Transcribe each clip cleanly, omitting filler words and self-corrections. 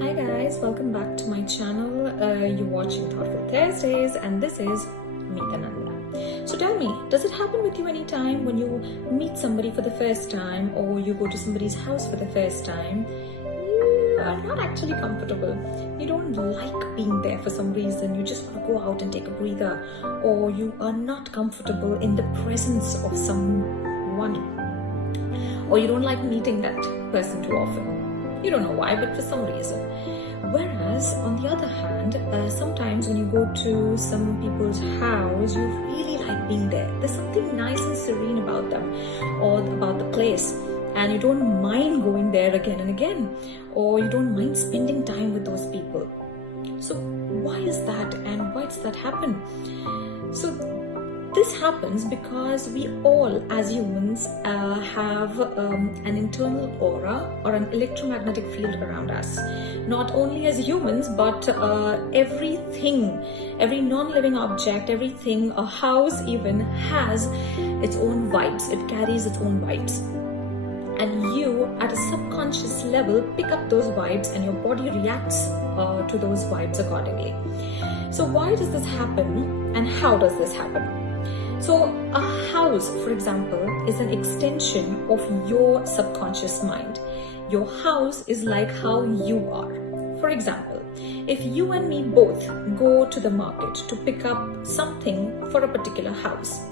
Hi guys, welcome back to my channel. You're watching Thoughtful Thursdays and this is me, Tanandana. So tell me, does it happen with you anytime when you meet somebody for the first time or you go to somebody's house for the first time, you are not actually comfortable. You don't like being there for some reason. You just want to go out and take a breather, or you are not comfortable in the presence of someone, or you don't like meeting that person too often. You don't know why, but for some reason. Whereas, on the other hand, sometimes when you go to some people's house, you really like being there. There's something nice and serene about them or about the place, and you don't mind going there again and again, or you don't mind spending time with those people. So why is that, and why does that happen? So this happens because we all as humans have an internal aura or an electromagnetic field around us. Not only as humans, but everything, every non-living object, everything, a house even, has its own vibes. It carries its own vibes. And you, at a subconscious level, pick up those vibes and your body reacts to those vibes accordingly. So why does this happen, and how does this happen? So a house, for example, is an extension of your subconscious mind. Your house is like how you are. For example, if you and me both go to the market to pick up something for a particular house,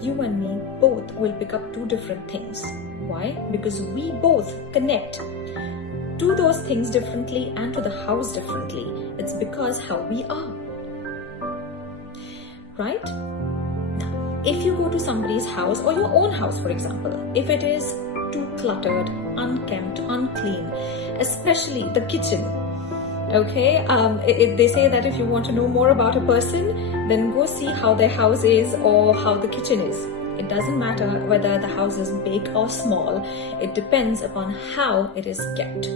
you and me both will pick up two different things. Why? Because we both connect to those things differently and to the house differently. It's because how we are. Right? If you go to somebody's house or your own house, for example, if it is too cluttered, unkempt, unclean, especially the kitchen, okay, they say that if you want to know more about a person, then go see how their house is or how the kitchen is. It doesn't matter whether the house is big or small. It depends upon how it is kept.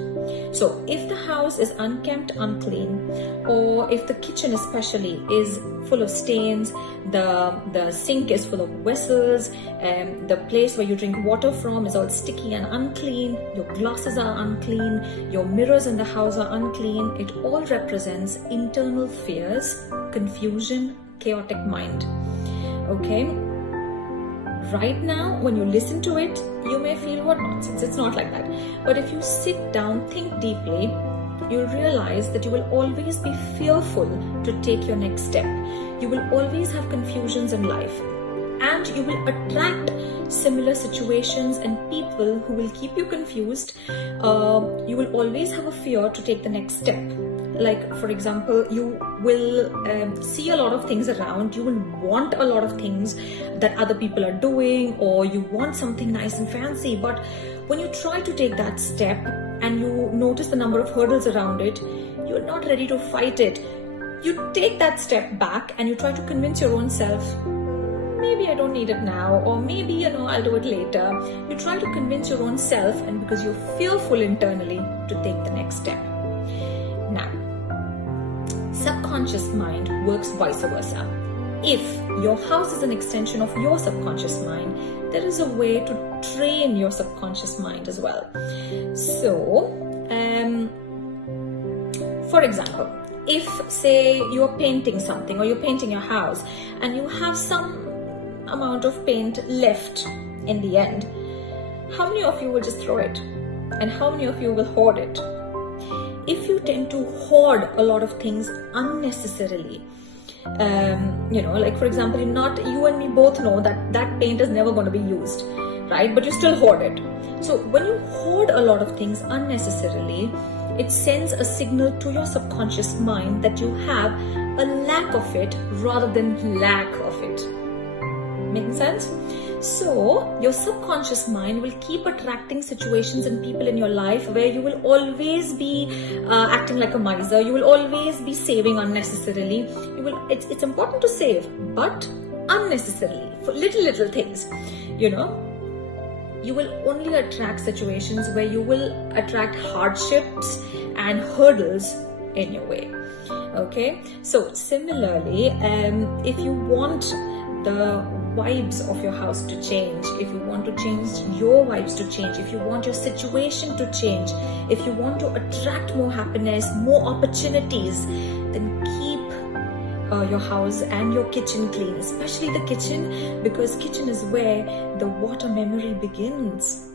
So if the house is unkempt, unclean, or if the kitchen especially is full of stains, the sink is full of vessels, the place where you drink water from is all sticky and unclean, your glasses are unclean, your mirrors in the house are unclean, it all represents internal fears, confusion, chaotic mind. Okay? Right now, when you listen to it, you may feel what nonsense. It's not like that. But if you sit down, think deeply, you'll realize that you will always be fearful to take your next step. You will always have confusions in life. And you will attract similar situations and people who will keep you confused. You will always have a fear to take the next step. Like, for example, you will see a lot of things around, you will want a lot of things that other people are doing, or you want something nice and fancy, but when you try to take that step and you notice the number of hurdles around it, you're not ready to fight it. You take that step back and you try to convince your own self, maybe I don't need it now, or maybe, I'll do it later. You try to convince your own self, and because you're fearful internally, to take the next step. Now, subconscious mind works vice versa. If your house is an extension of your subconscious mind, there is a way to train your subconscious mind as well. So, for example, if say you're painting something or you're painting your house and you have some amount of paint left in the end, how many of you will just throw it? And how many of you will hoard it? If you tend to hoard a lot of things unnecessarily, like for example, you and me both know that paint is never going to be used, right? But you still hoard it. So when you hoard a lot of things unnecessarily, it sends a signal to your subconscious mind that you have a lack of it rather than lack of it. Making sense? So your subconscious mind will keep attracting situations and people in your life where you will always be acting like a miser. You will always be saving unnecessarily. It's important to save, but unnecessarily for little things. You will only attract situations where you will attract hardships and hurdles in your way. Okay. So similarly, if you want the vibes of your house to change, if you want to change your vibes to change, if you want your situation to change, if you want to attract more happiness, more opportunities, then keep your house and your kitchen clean, especially the kitchen, because kitchen is where the water memory begins.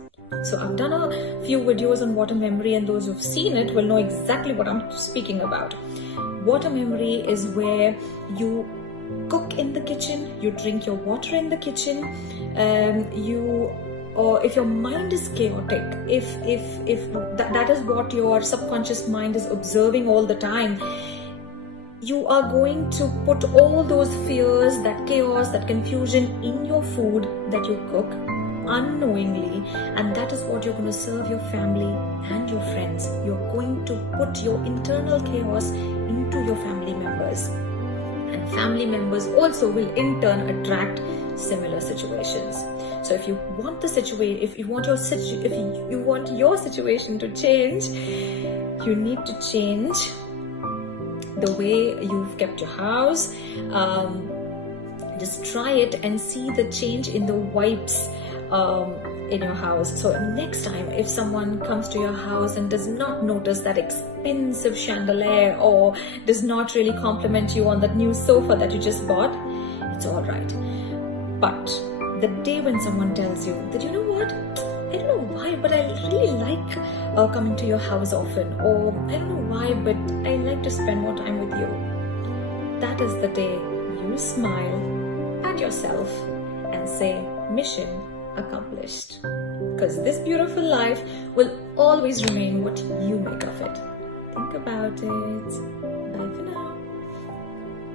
So I've done a few videos on water memory, and those who've seen it will know exactly what I'm speaking about. Water memory is where you cook in the kitchen, you drink your water in the kitchen, or if your mind is chaotic, if that is what your subconscious mind is observing all the time, you are going to put all those fears, that chaos, that confusion in your food that you cook unknowingly, and that is what you're going to serve your family and your friends. You're going to put your internal chaos into your family members, and family members also will in turn attract similar situations. So if you want the situation, if you want your situation to change, you need to change the way you've kept your house. Just try it and see the change in the vibes in your house. So next time, if someone comes to your house and does not notice that expensive chandelier, or does not really compliment you on that new sofa that you just bought, it's all right. But the day when someone tells you that, you know what, I don't know why, but I really like coming to your house often, or I don't know why, but I like to spend more time with you, that is the day you smile at yourself and say, mission accomplished. Because this beautiful life will always remain what you make of it. Think about it.